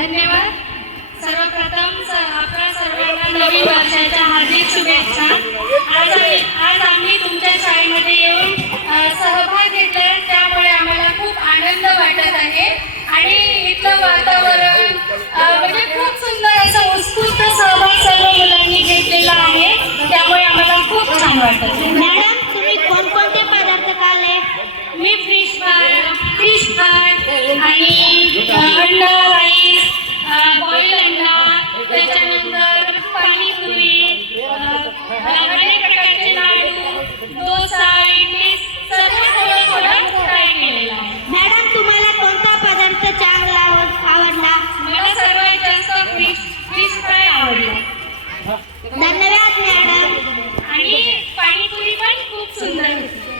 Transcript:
धन्यवाद. सर्वप्रथम आपल्या सर्वांना नवीन वर्षाच्या हार्दिक शुभेच्छा. आज आज आम्ही तुमच्या शाळेमध्ये येऊन सहभाग घेतला. त्यामुळे आम्हाला खूप आनंद वाटत आहे. आणि इथलं वातावरण म्हणजे खूप सुंदर असं उत्स्फूर्त सहभाग सर्व मुलांनी घेतलेला आहे. त्यामुळे आम्हाला खूप छान वाटत Thanks for.